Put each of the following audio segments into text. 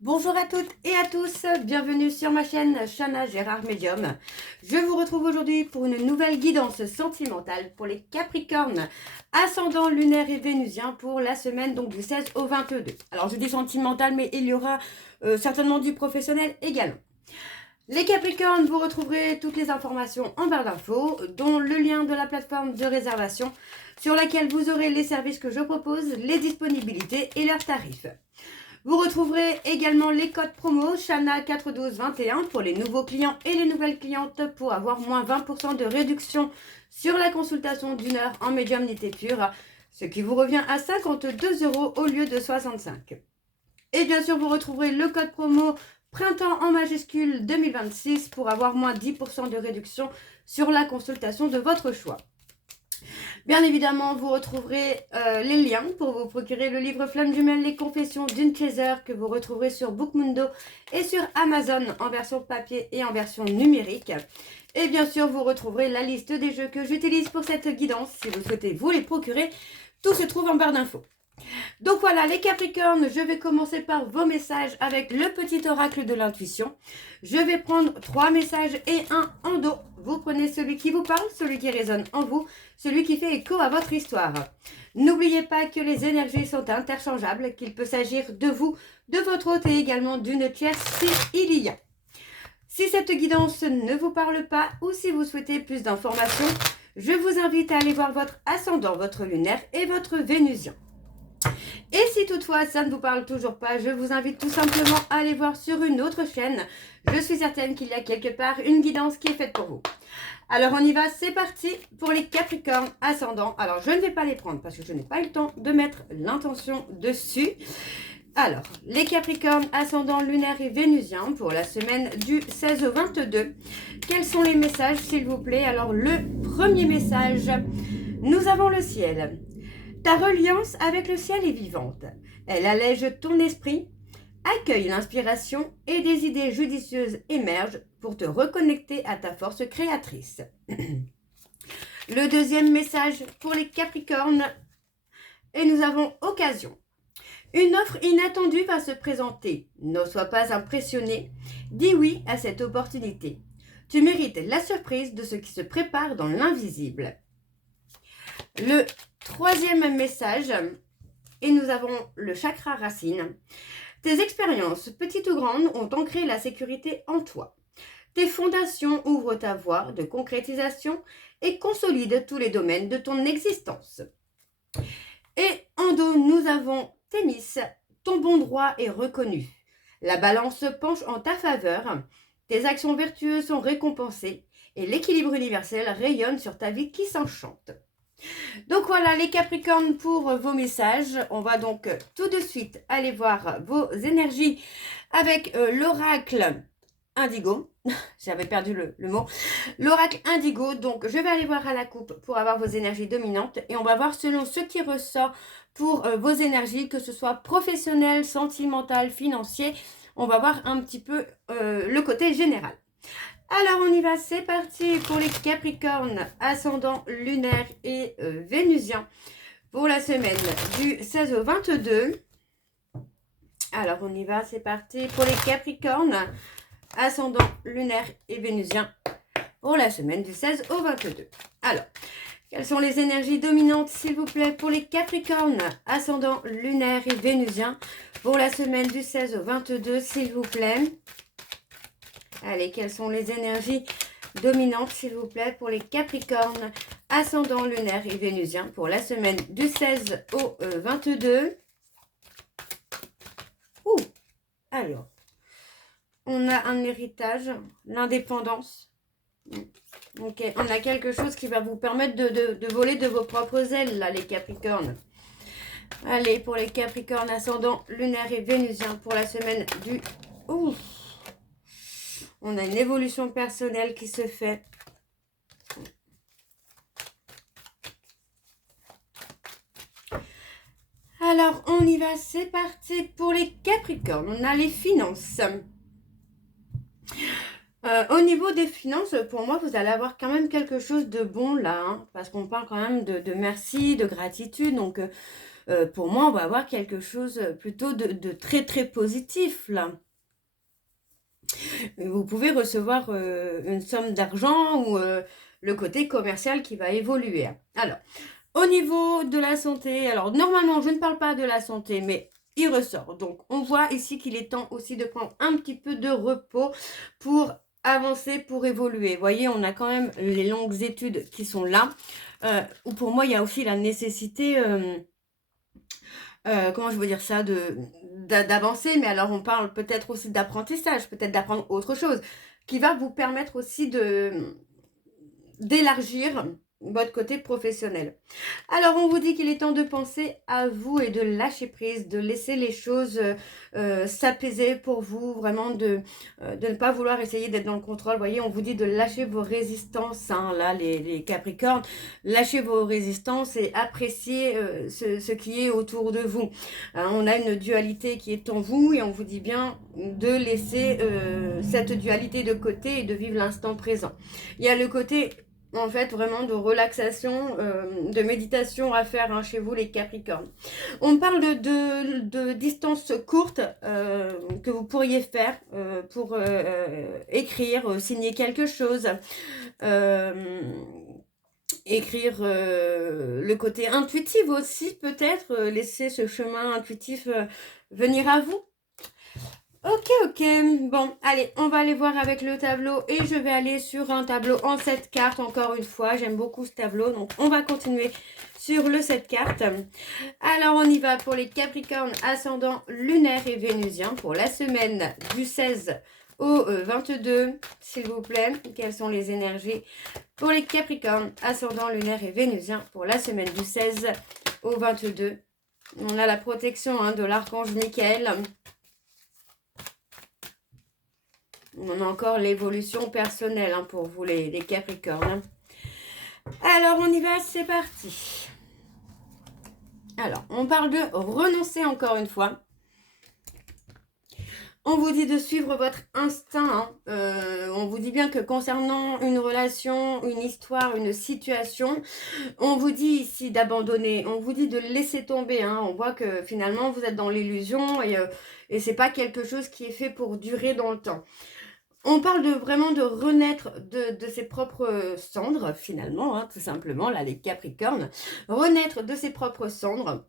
Bonjour à toutes et à tous, bienvenue sur ma chaîne Chana Gérard Medium. Je vous retrouve aujourd'hui pour une nouvelle guidance sentimentale pour les Capricornes, ascendant lunaire et vénusien pour la semaine donc du 16 au 22. Alors je dis sentimental mais il y aura certainement du professionnel également. Les Capricornes, vous retrouverez toutes les informations en barre d'infos, dont le lien de la plateforme de réservation sur laquelle vous aurez les services que je propose, les disponibilités et leurs tarifs. Vous retrouverez également les codes promo Chana 41221 pour les nouveaux clients et les nouvelles clientes pour avoir moins 20% de réduction sur la consultation d'une heure en médiumnité pure, ce qui vous revient à 52 € au lieu de 65. Et bien sûr, vous retrouverez le code promo Printemps en majuscule 2026 pour avoir moins 10% de réduction sur la consultation de votre choix. Bien évidemment, vous retrouverez les liens pour vous procurer le livre Flamme Jumelle, les confessions d'une chaser que vous retrouverez sur Bookmundo et sur Amazon en version papier et en version numérique. Et bien sûr, vous retrouverez la liste des jeux que j'utilise pour cette guidance si vous souhaitez vous les procurer. Tout se trouve en barre d'infos. Donc voilà, les Capricornes, je vais commencer par vos messages avec le petit oracle de l'intuition. Je vais prendre 3 messages et un en dos. Vous prenez celui qui vous parle, celui qui résonne en vous, celui qui fait écho à votre histoire. N'oubliez pas que les énergies sont interchangeables, qu'il peut s'agir de vous, de votre hôte et également d'une tierce s'il y a. Si cette guidance ne vous parle pas ou si vous souhaitez plus d'informations, je vous invite à aller voir votre ascendant, votre lunaire et votre vénusien. Et si toutefois ça ne vous parle toujours pas, je vous invite tout simplement à aller voir sur une autre chaîne. Je suis certaine qu'il y a quelque part une guidance qui est faite pour vous. Alors on y va, c'est parti pour les Capricornes ascendants. Alors je ne vais pas les prendre parce que je n'ai pas eu le temps de mettre l'intention dessus. Alors, les Capricornes ascendants lunaires et vénusiens pour la semaine du 16 au 22. Quels sont les messages s'il vous plaît? Alors le premier message, nous avons le ciel. Ta reliance avec le ciel est vivante. Elle allège ton esprit, accueille l'inspiration et des idées judicieuses émergent pour te reconnecter à ta force créatrice. Le deuxième message pour les Capricornes, et nous avons occasion. Une offre inattendue va se présenter. Ne sois pas impressionné. Dis oui à cette opportunité. Tu mérites la surprise de ce qui se prépare dans l'invisible. Le troisième message, et nous avons le chakra racine. Tes expériences, petites ou grandes, ont ancré la sécurité en toi. Tes fondations ouvrent ta voie de concrétisation et consolident tous les domaines de ton existence. Et en dos, nous avons Thémis. Ton bon droit est reconnu. La balance penche en ta faveur. Tes actions vertueuses sont récompensées et l'équilibre universel rayonne sur ta vie qui s'enchante. Donc voilà les Capricornes pour vos messages. On va donc tout de suite aller voir vos énergies avec l'oracle Indigo. J'avais perdu le mot. L'oracle Indigo. Donc je vais aller voir à la coupe pour avoir vos énergies dominantes. Et on va voir selon ce qui ressort pour vos énergies, que ce soit professionnel, sentimental, financier. On va voir un petit peu le côté général. Alors on y va, c'est parti pour les Capricornes, ascendant lunaire et vénusien pour la semaine du 16 au 22. Alors on y va, c'est parti pour les Capricornes, ascendant lunaire et vénusien pour la semaine du 16 au 22. Alors, quelles sont les énergies dominantes s'il vous plaît pour les Capricornes, ascendant lunaire et vénusien pour la semaine du 16 au 22 s'il vous plaît? Allez, quelles sont les énergies dominantes, s'il vous plaît, pour les Capricornes, ascendant lunaire et vénusien pour la semaine du 16 au 22. Ouh, alors, on a un héritage, l'indépendance. Ok, on a quelque chose qui va vous permettre de voler de vos propres ailes, là, les Capricornes. Allez, pour les Capricornes, ascendant lunaire et vénusien pour la semaine du... Ouh. On a une évolution personnelle qui se fait. Alors, on y va, c'est parti pour les Capricornes. On a les finances. Au niveau des finances, pour moi, vous allez avoir quand même quelque chose de bon là. Hein, parce qu'on parle quand même de merci, de gratitude. Donc, pour moi, on va avoir quelque chose plutôt de très très positif là. Vous pouvez recevoir une somme d'argent ou le côté commercial qui va évoluer. Alors, au niveau de la santé, alors normalement, je ne parle pas de la santé, mais il ressort. Donc, on voit ici qu'il est temps aussi de prendre un petit peu de repos pour avancer, pour évoluer. Vous voyez, on a quand même les longues études qui sont là. Où pour moi, il y a aussi la nécessité... comment je veux dire ça, d'avancer, mais alors on parle peut-être aussi d'apprentissage, peut-être d'apprendre autre chose, qui va vous permettre aussi d'élargir votre côté professionnel. Alors, on vous dit qu'il est temps de penser à vous et de lâcher prise, de laisser les choses s'apaiser pour vous, vraiment de ne pas vouloir essayer d'être dans le contrôle. Vous voyez, on vous dit de lâcher vos résistances, hein, là, les Capricornes, lâchez vos résistances et appréciez ce qui est autour de vous. Hein, on a une dualité qui est en vous et on vous dit bien de laisser cette dualité de côté et de vivre l'instant présent. Il y a le côté en fait vraiment de relaxation, de méditation à faire hein, chez vous les Capricornes. On parle de distances courtes que vous pourriez faire pour écrire, signer quelque chose, écrire le côté intuitif aussi peut-être, laisser ce chemin intuitif venir à vous. Ok, bon, allez, on va aller voir avec le tableau et je vais aller sur un tableau en 7 cartes, encore une fois, j'aime beaucoup ce tableau, donc on va continuer sur le 7 cartes. Alors, on y va pour les Capricornes, ascendant lunaire et vénusien pour la semaine du 16 au 22, s'il vous plaît. Quelles sont les énergies pour les Capricornes, ascendant lunaire et vénusien pour la semaine du 16 au 22. On a la protection hein, de l'archange Michael. On a encore l'évolution personnelle hein, pour vous les Capricornes. Alors, on y va, c'est parti. Alors, on parle de renoncer encore une fois. On vous dit de suivre votre instinct. Hein. On vous dit bien que concernant une relation, une histoire, une situation, on vous dit ici d'abandonner. On vous dit de laisser tomber. Hein. On voit que finalement, vous êtes dans l'illusion et c'est pas quelque chose qui est fait pour durer dans le temps. On parle vraiment de renaître de ses propres cendres, finalement, hein, tout simplement, là, les Capricornes. Renaître de ses propres cendres.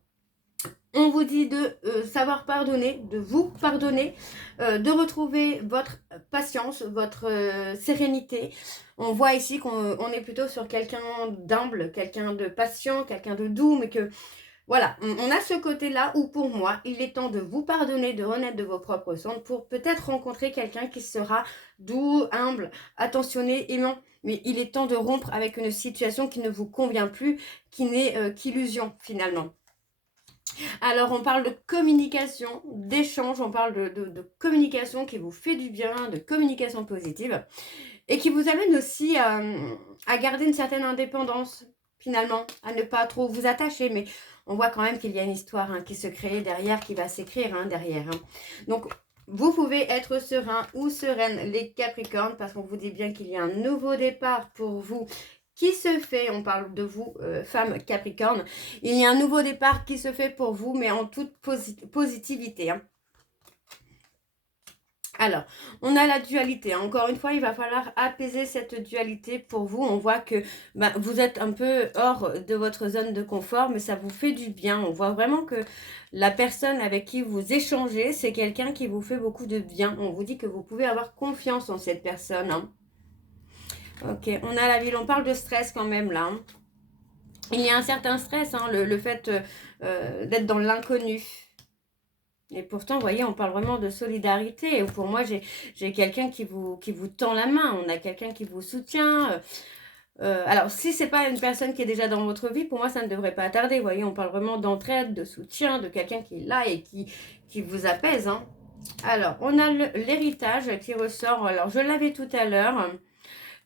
On vous dit de savoir pardonner, de vous pardonner, de retrouver votre patience, votre sérénité. On voit ici qu'on est plutôt sur quelqu'un d'humble, quelqu'un de patient, quelqu'un de doux, mais que... Voilà, on a ce côté-là où pour moi, il est temps de vous pardonner, de renaître de vos propres cendres pour peut-être rencontrer quelqu'un qui sera doux, humble, attentionné, aimant. Mais il est temps de rompre avec une situation qui ne vous convient plus, qui n'est qu'illusion finalement. Alors, on parle de communication, d'échange, on parle de communication qui vous fait du bien, de communication positive et qui vous amène aussi à garder une certaine indépendance finalement, à ne pas trop vous attacher, mais on voit quand même qu'il y a une histoire hein, qui se crée derrière, qui va s'écrire hein, derrière. Hein. Donc, vous pouvez être serein ou sereine, les Capricornes, parce qu'on vous dit bien qu'il y a un nouveau départ pour vous qui se fait, on parle de vous, femmes Capricorne, il y a un nouveau départ qui se fait pour vous, mais en toute positivité. Hein. Alors, on a la dualité. Encore une fois, il va falloir apaiser cette dualité pour vous. On voit que vous êtes un peu hors de votre zone de confort, mais ça vous fait du bien. On voit vraiment que la personne avec qui vous échangez, c'est quelqu'un qui vous fait beaucoup de bien. On vous dit que vous pouvez avoir confiance en cette personne. Hein. Ok, on a la ville. On parle de stress quand même là. Hein. Il y a un certain stress, hein, le fait d'être dans l'inconnu. Et pourtant, vous voyez, on parle vraiment de solidarité. Et pour moi, j'ai quelqu'un qui vous tend la main. On a quelqu'un qui vous soutient. Alors, si c'est pas une personne qui est déjà dans votre vie, pour moi, ça ne devrait pas tarder. Vous voyez, on parle vraiment d'entraide, de soutien, de quelqu'un qui est là et qui vous apaise. Hein. Alors, on a l'héritage qui ressort. Alors, je l'avais tout à l'heure.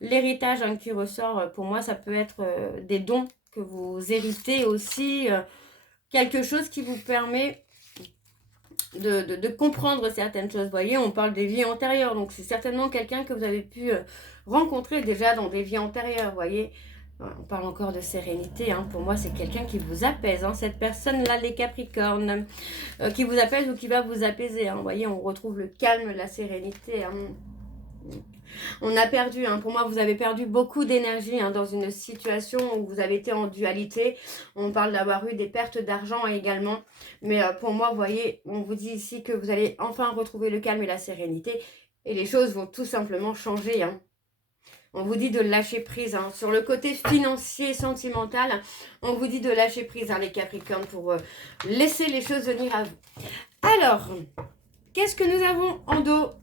L'héritage hein, qui ressort, pour moi, ça peut être des dons que vous héritez aussi. Quelque chose qui vous permet de comprendre certaines choses. Vous voyez, on parle des vies antérieures. Donc, c'est certainement quelqu'un que vous avez pu rencontrer déjà dans des vies antérieures. Vous voyez, On parle encore de sérénité, hein. Pour moi, c'est quelqu'un qui vous apaise, hein. Cette personne-là, les Capricornes, qui vous apaise ou qui va vous apaiser, hein. Vous voyez, on retrouve le calme, la sérénité, hein. On a perdu, hein. Pour moi, vous avez perdu beaucoup d'énergie, hein, dans une situation où vous avez été en dualité. On parle d'avoir eu des pertes d'argent également. Mais pour moi, vous voyez, on vous dit ici que vous allez enfin retrouver le calme et la sérénité. Et les choses vont tout simplement changer, hein. On vous dit de lâcher prise, hein. Sur le côté financier, sentimental, on vous dit de lâcher prise, hein, les Capricornes, pour laisser les choses venir à vous. Alors, qu'est-ce que nous avons en dos?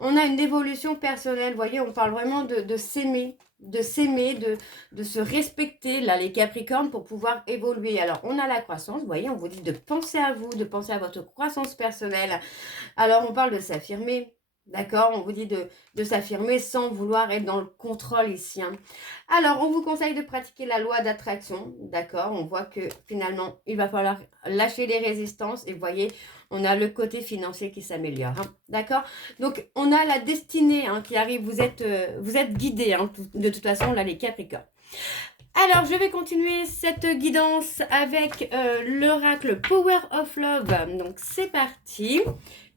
On a une évolution personnelle, vous voyez, on parle vraiment de s'aimer, de se respecter, là, les Capricornes, pour pouvoir évoluer. Alors, on a la croissance, vous voyez, on vous dit de penser à vous, de penser à votre croissance personnelle. Alors, on parle de s'affirmer. D'accord, on vous dit de s'affirmer sans vouloir être dans le contrôle ici, hein. Alors, on vous conseille de pratiquer la loi d'attraction. D'accord, on voit que finalement, il va falloir lâcher les résistances. Et vous voyez, on a le côté financier qui s'améliore, hein. D'accord, donc on a la destinée, hein, qui arrive. Vous êtes guidés, hein, de toute façon, là, les Capricornes. Alors, je vais continuer cette guidance avec l'oracle Power of Love. Donc, c'est parti.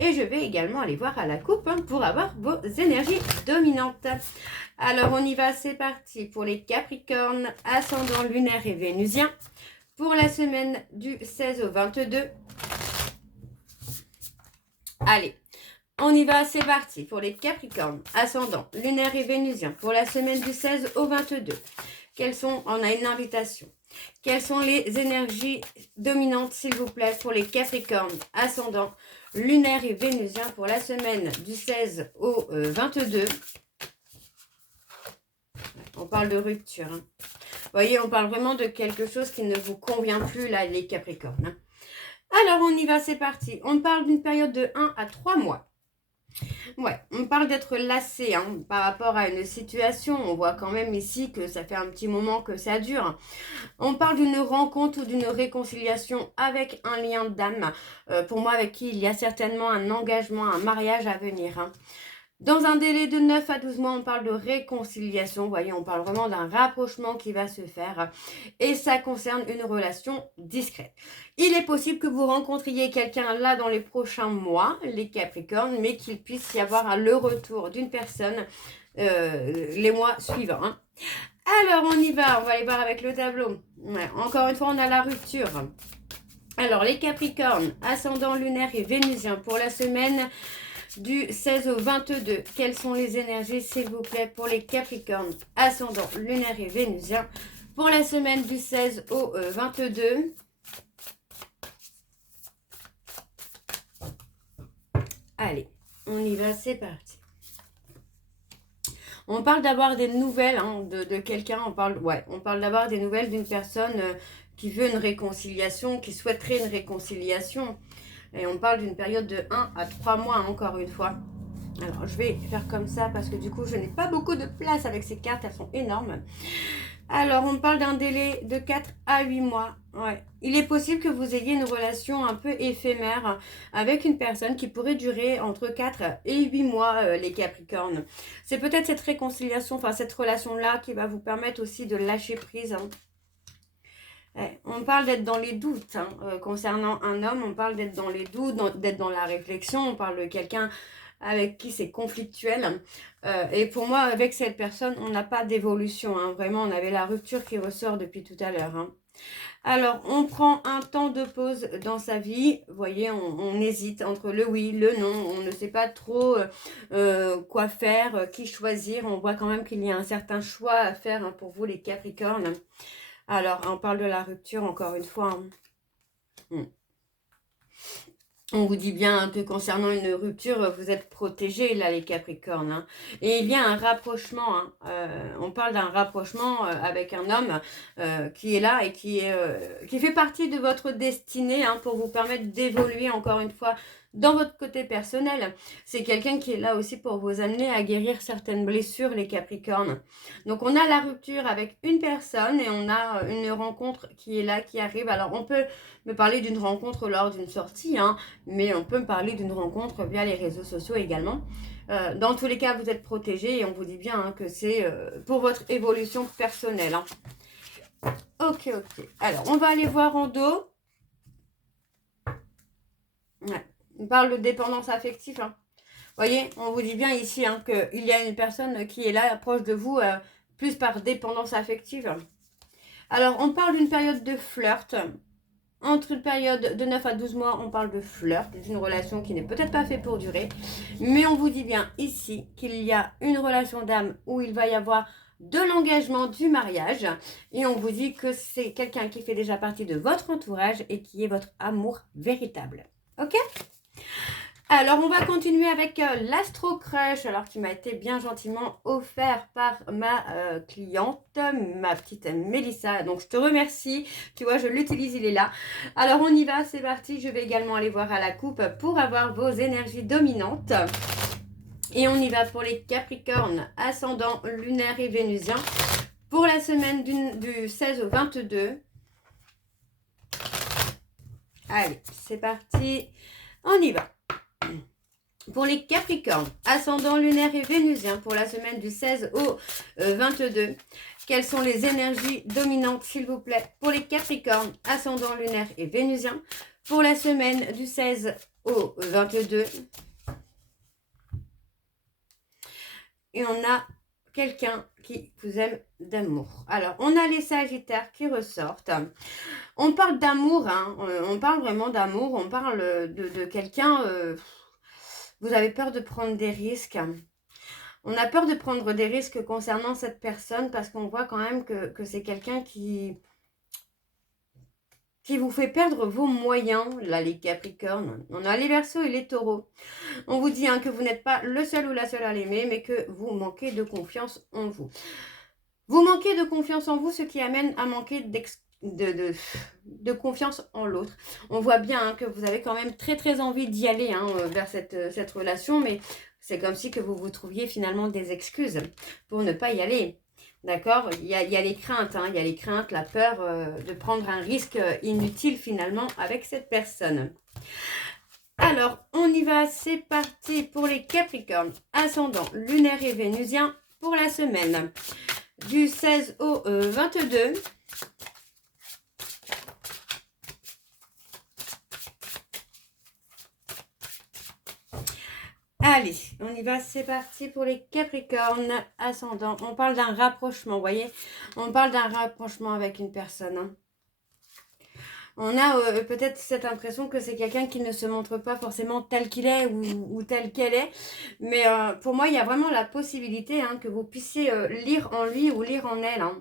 Et je vais également aller voir à la coupe, hein, pour avoir vos énergies dominantes. Alors, on y va, c'est parti pour les Capricornes, ascendant lunaire et vénusien. Pour la semaine du 16 au 22. Allez, on y va, c'est parti pour les Capricornes, ascendant lunaire et vénusien. Pour la semaine du 16 au 22. On a une invitation. Quelles sont les énergies dominantes, s'il vous plaît, pour les Capricornes, ascendant lunaire et vénusien pour la semaine du 16 au 22. On parle de rupture, hein. Vous voyez, on parle vraiment de quelque chose qui ne vous convient plus, là, les Capricornes, hein. Alors, on y va, c'est parti. On parle d'une période de 1 à 3 mois. Ouais, on parle d'être lassé, hein, par rapport à une situation. On voit quand même ici que ça fait un petit moment que ça dure. On parle d'une rencontre ou d'une réconciliation avec un lien d'âme. Pour moi, avec qui il y a certainement un engagement, un mariage à venir, hein. Dans un délai de 9 à 12 mois, on parle de réconciliation. Vous voyez, on parle vraiment d'un rapprochement qui va se faire. Et ça concerne une relation discrète. Il est possible que vous rencontriez quelqu'un là dans les prochains mois, les Capricornes, mais qu'il puisse y avoir le retour d'une personne les mois suivants, hein. Alors, on y va. On va aller voir avec le tableau. Ouais, encore une fois, on a la rupture. Alors, les Capricornes, ascendant lunaire et vénusien pour la semaine du 16 au 22. Quelles sont les énergies, s'il vous plaît, pour les Capricornes, ascendant lunaire et vénusien pour la semaine du 16 au 22. Allez, on y va, c'est parti. On parle d'avoir des nouvelles, hein, de quelqu'un. On parle d'avoir des nouvelles d'une personne qui veut une réconciliation, qui souhaiterait une réconciliation. Et on parle d'une période de 1 à 3 mois, encore une fois. Alors, je vais faire comme ça parce que du coup, je n'ai pas beaucoup de place avec ces cartes. Elles sont énormes. Alors, on parle d'un délai de 4 à 8 mois. Ouais. Il est possible que vous ayez une relation un peu éphémère avec une personne qui pourrait durer entre 4 et 8 mois, les Capricornes. C'est peut-être cette réconciliation, enfin cette relation-là qui va vous permettre aussi de lâcher prise, hein. Ouais, on parle d'être dans les doutes, hein, concernant un homme, on parle d'être dans les doutes, d'être dans la réflexion, on parle de quelqu'un avec qui c'est conflictuel. Et pour moi, avec cette personne, on n'a pas d'évolution, hein. Vraiment, on avait la rupture qui ressort depuis tout à l'heure, hein. Alors, on prend un temps de pause dans sa vie. Vous voyez, on hésite entre le oui, le non. On ne sait pas trop quoi faire, qui choisir. On voit quand même qu'il y a un certain choix à faire, hein, pour vous, les Capricornes. Alors, on parle de la rupture, encore une fois, hein. On vous dit bien que concernant une rupture, vous êtes protégés, là, les Capricornes, hein. Et il y a un rapprochement, hein. On parle d'un rapprochement avec un homme qui est là et qui fait partie de votre destinée, hein, pour vous permettre d'évoluer, encore une fois, dans votre côté personnel. C'est quelqu'un qui est là aussi pour vous amener à guérir certaines blessures, les Capricornes. Donc, on a la rupture avec une personne et on a une rencontre qui est là, qui arrive. Alors, on peut me parler d'une rencontre lors d'une sortie, hein, mais on peut me parler d'une rencontre via les réseaux sociaux également. Dans tous les cas, vous êtes protégé et on vous dit bien hein, que c'est pour votre évolution personnelle. Hein. Ok. Alors, on va aller voir en dos. Ouais. On parle de dépendance affective. Hein. Vous voyez, on vous dit bien ici hein, qu'il y a une personne qui est là, proche de vous, plus par dépendance affective. Alors, on parle d'une période de flirt. Entre une période de 9 à 12 mois, on parle de flirt, d'une relation qui n'est peut-être pas faite pour durer. Mais on vous dit bien ici qu'il y a une relation d'âme où il va y avoir de l'engagement du mariage. Et on vous dit que c'est quelqu'un qui fait déjà partie de votre entourage et qui est votre amour véritable. Ok ? Alors, on va continuer avec l'Astro Crush, alors qui m'a été bien gentiment offert par ma cliente, ma petite Mélissa. Donc, je te remercie. Tu vois, je l'utilise, il est là. Alors, on y va, c'est parti. Je vais également aller voir à la coupe pour avoir vos énergies dominantes. Et on y va pour les Capricornes, ascendant lunaire et vénusien. Pour la semaine du 16 au 22. Allez, c'est parti. On y va. Pour les Capricornes, ascendant lunaire et vénusien pour la semaine du 16 au 22. Quelles sont les énergies dominantes, s'il vous plaît, pour les Capricornes, ascendant lunaire et vénusien pour la semaine du 16 au 22. Et on a quelqu'un qui vous aime d'amour. Alors, on a les Sagittaires qui ressortent. On parle d'amour, hein, on parle vraiment d'amour, on parle de quelqu'un... vous avez peur de prendre des risques. On a peur de prendre des risques concernant cette personne parce qu'on voit quand même que c'est quelqu'un qui vous fait perdre vos moyens, là, les Capricornes. On a les Verseaux et les Taureaux. On vous dit hein, que vous n'êtes pas le seul ou la seule à l'aimer, mais que vous manquez de confiance en vous. Vous manquez de confiance en vous, ce qui amène à manquer de confiance en l'autre. On voit bien hein, que vous avez quand même très envie d'y aller hein, vers cette relation, mais c'est comme si que vous vous trouviez finalement des excuses pour ne pas y aller. D'accord, il y a les craintes, hein, il y a les craintes, la peur de prendre un risque inutile finalement avec cette personne. Alors, on y va, c'est parti pour les Capricornes, ascendant lunaire et vénusien pour la semaine du 16 au 22. Allez, on y va, c'est parti pour les Capricornes ascendants. On parle d'un rapprochement, vous voyez. On parle d'un rapprochement avec une personne. Hein. On a peut-être cette impression que c'est quelqu'un qui ne se montre pas forcément tel qu'il est ou tel qu'elle est. Mais pour moi, il y a vraiment la possibilité hein, que vous puissiez lire en lui ou lire en elle. Hein.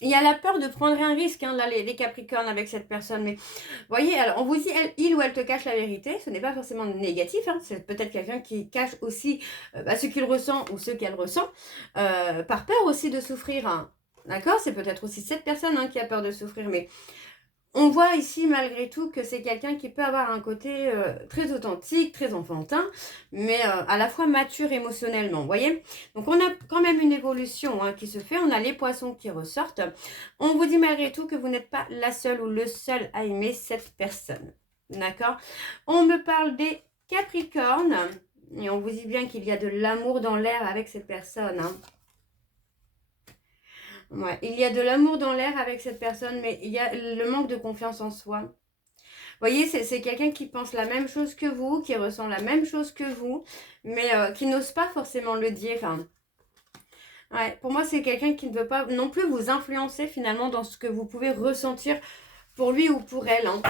Il y a la peur de prendre un risque, hein, là, les Capricornes avec cette personne. Mais vous voyez, alors on vous dit, il ou elle te cache la vérité. Ce n'est pas forcément négatif. Hein, c'est peut-être quelqu'un qui cache aussi ce qu'il ressent ou ce qu'elle ressent. Par peur aussi de souffrir. Hein. D'accord? C'est peut-être aussi cette personne hein, qui a peur de souffrir. Mais on voit ici malgré tout que c'est quelqu'un qui peut avoir un côté très authentique, très enfantin, mais à la fois mature émotionnellement, vous voyez. Donc on a quand même une évolution hein, qui se fait, on a les poissons qui ressortent. On vous dit malgré tout que vous n'êtes pas la seule ou le seul à aimer cette personne, d'accord. On me parle des Capricornes, et on vous dit bien qu'il y a de l'amour dans l'air avec cette personne, hein. Ouais, il y a de l'amour dans l'air avec cette personne, mais il y a le manque de confiance en soi. Vous voyez, c'est quelqu'un qui pense la même chose que vous, qui ressent la même chose que vous, mais qui n'ose pas forcément le dire. Enfin, ouais, pour moi, c'est quelqu'un qui ne veut pas non plus vous influencer finalement dans ce que vous pouvez ressentir pour lui ou pour elle. Hein.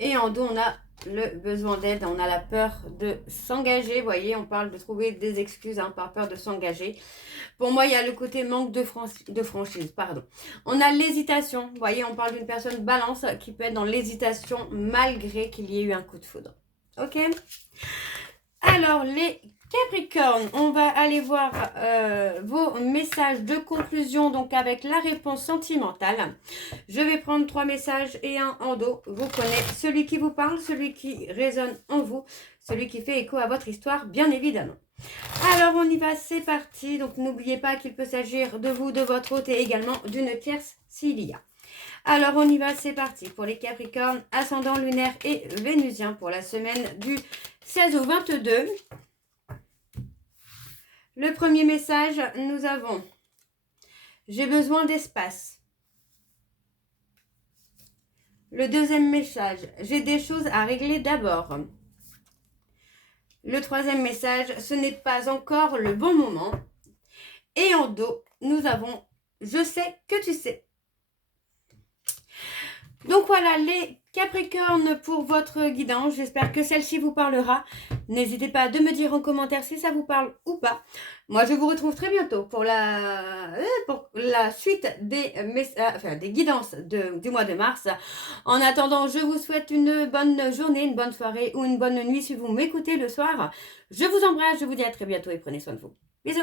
Et en dos, on a le besoin d'aide, on a la peur de s'engager, vous voyez, on parle de trouver des excuses hein, par peur de s'engager. Pour moi, il y a le côté manque de franchise, pardon. On a l'hésitation, vous voyez, on parle d'une personne balance qui peut être dans l'hésitation malgré qu'il y ait eu un coup de foudre. Ok? Alors, les Capricorne, on va aller voir vos messages de conclusion, donc avec la réponse sentimentale. Je vais prendre 3 messages et un en dos. Vous prenez celui qui vous parle, celui qui résonne en vous, celui qui fait écho à votre histoire, bien évidemment. Alors on y va, c'est parti. Donc n'oubliez pas qu'il peut s'agir de vous, de votre hôte et également d'une tierce s'il y a. Alors on y va, c'est parti pour les Capricornes, ascendant lunaire et vénusien pour la semaine du 16 au 22. Le premier message, nous avons « J'ai besoin d'espace ». Le deuxième message, « J'ai des choses à régler d'abord ». Le troisième message, ce n'est pas encore le bon moment. Et en dos, nous avons « Je sais que tu sais ». Donc voilà les Capricornes pour votre guidance. J'espère que celle-ci vous parlera. N'hésitez pas à me dire en commentaire si ça vous parle ou pas. Moi, je vous retrouve très bientôt pour la suite des guidances du mois de mars. En attendant, je vous souhaite une bonne journée, une bonne soirée ou une bonne nuit si vous m'écoutez le soir. Je vous embrasse, je vous dis à très bientôt et prenez soin de vous. Bisous.